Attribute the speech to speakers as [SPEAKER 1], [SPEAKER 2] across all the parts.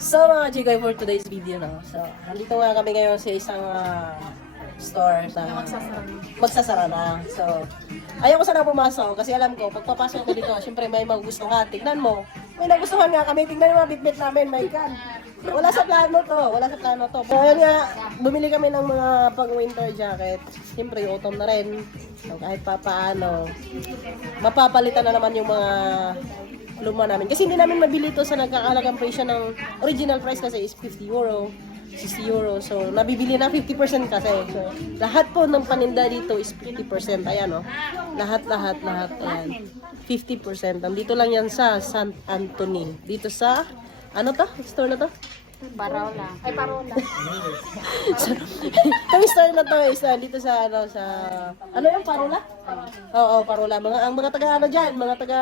[SPEAKER 1] So mga Jigoy for today's video no. So, nandito nga kami ngayon sa isang ah, store sa magsasara na. So, ayaw ko sana pumasok kasi alam ko, pag papasok ko dito, syempre may magugustuhan. Tignan mo, may nagustuhan nga kami. Tignan mo mga bitbit namin, may kan. Wala sa plano to, wala sa plano to. So, ayun nga, bumili kami ng mga pang winter jacket. Siyempre, autumn na rin. So, kahit pa paano, mapapalitan na naman yung mga luma namin. Kasi hindi namin mabili to sa nagkakalagang presyo ng original price kasi is 50 euro. 60 euro. So, nabibili na 50% kasi. So, lahat po ng paninda dito is 50%. Ayan, oh. Lahat, lahat, lahat. Ayan. 50%. Nandito lang yan sa San Anthony. Dito sa, ano to? Store na to?
[SPEAKER 2] Parola. Ay, parola.
[SPEAKER 1] Kami store na to is uh, dito sa ano sa ano yung Parola? Oo, Parola. Mga ang mga taga ano diyan, mga taga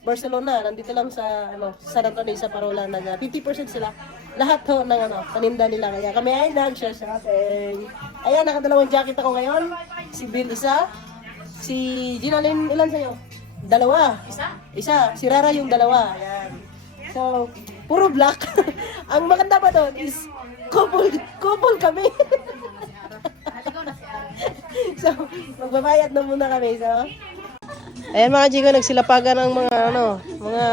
[SPEAKER 1] Barcelona, nandito lang sa ano, San Antonio sa Parola nag 50% sila. Lahat ho ng ano, paninda nila kaya kami ay nag-share sa ating. Ayan, nakadalawang jacket ako ngayon. Si Bill isa, si Ginalyn ilan sa'yo? Dalawa. Isa? Isa. Si Rara yung dalawa. Ayan. So, puro black. Ang maganda pa doon is couple, couple kami. so, magbabayad na muna kami. So, Ayan mga Chico, nagsilapagan ng mga ano, mga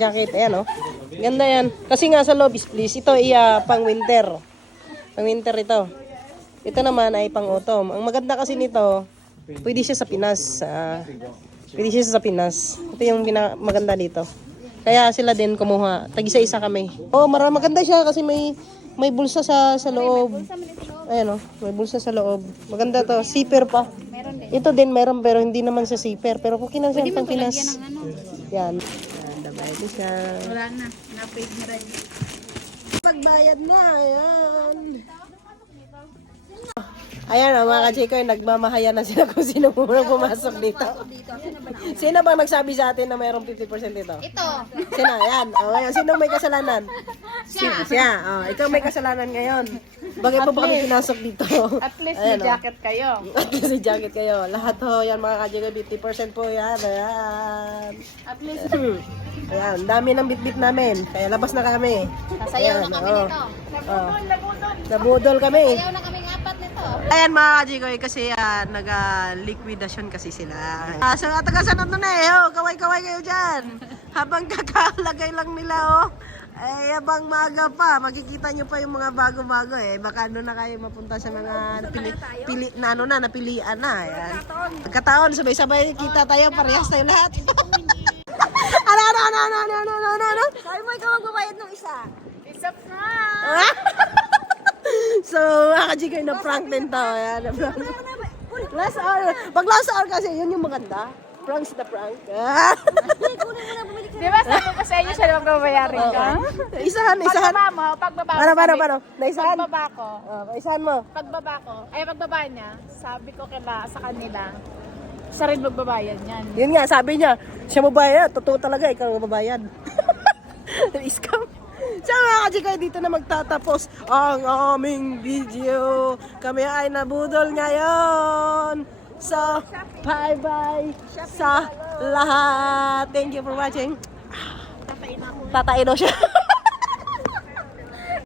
[SPEAKER 1] jacket. Ayan oh. Ganda yan. Kasi nga sa lobbies please, ito ay ah, pang winter. Pang winter ito. Ito naman ay pang autumn. Ang maganda kasi nito, pwede siya sa Pinas. ah, pwede siya sa Pinas. Ito yung maganda dito. Kaya sila din kumuha. Tag-isa-isa kami. Oh, mara maganda siya kasi may may bulsa sa sa loob. Ayan oh, may bulsa sa loob. Maganda to. Zipper pa.
[SPEAKER 2] Meron din.
[SPEAKER 1] Ito din meron pero hindi naman sa zipper. Pero kung
[SPEAKER 2] Pwede
[SPEAKER 1] pang
[SPEAKER 2] ng ano.
[SPEAKER 1] Yan. Dabayad na siya.
[SPEAKER 2] Wala na. Na-paid na rin.
[SPEAKER 1] Pagbayad na, ayan. Ayan o, mga kachikoy, nagmamahaya na sila kung sino muna pumasok dito. Sino bang nagsabi sa atin na mayroong 50% dito?
[SPEAKER 2] Ito.
[SPEAKER 1] Sino? Ayan. O, ayan. Sino may kasalanan? Siya. Siya. O, ikaw may kasalanan ngayon. Bakit mo ba kami pinasok dito?
[SPEAKER 2] At least
[SPEAKER 1] Ayan,
[SPEAKER 2] may
[SPEAKER 1] o.
[SPEAKER 2] jacket kayo.
[SPEAKER 1] At least may jacket kayo. Lahat ho, yan mga kachikoy, 50% po yan. Ayan.
[SPEAKER 2] At least.
[SPEAKER 1] Ayan, dami ng bitbit namin. Kaya labas na kami.
[SPEAKER 2] sasayaw na kami
[SPEAKER 1] oh.
[SPEAKER 2] nito.
[SPEAKER 1] Oh. Nabudol kami.
[SPEAKER 2] Sayaw na nito.
[SPEAKER 1] Ayan mga kajikoy, kasi uh, nag-liquidation kasi sila. Ah, so, taga San Antonio eh, oh, kaway-kaway kayo dyan. Habang kakalagay lang nila, oh. Eh, abang maga pa, makikita nyo pa yung mga bago-bago eh. Baka doon na kayo mapunta sa mga napili, pili, na, ano na, napilian na. Ayan. Pagkataon, sabay-sabay kita tayo, parehas tayo lahat. ano, ano, ano, ano, ano, ano, ano, ano?
[SPEAKER 2] Sabi mo ikaw magbabayad ng isa. Isa pa.
[SPEAKER 1] So, mga kajikoy, na-prank din to. Ayan, na-prank. Last hour. Pag last hour kasi, yun yung maganda. Pranks na prank.
[SPEAKER 2] Di ba sabi ko sa inyo siya na magbabayarin ka?
[SPEAKER 1] isahan, isahan.
[SPEAKER 2] Pagbaba mo, pagbaba
[SPEAKER 1] Para, para, para. Naisahan.
[SPEAKER 2] Pagbaba ko.
[SPEAKER 1] Oh, isahan mo.
[SPEAKER 2] Pagbaba ko, ay pagbaba niya, sabi ko kila sa kanila, siya rin magbabayad niyan.
[SPEAKER 1] Yun nga, sabi niya, siya mabayad. Totoo talaga, ikaw ang mabayad. Scam. So mga kajikoy, dito na magtatapos ang aming video. Kami ay nabudol ngayon. So, bye-bye sa lahat. Thank you for watching. Tatain daw siya.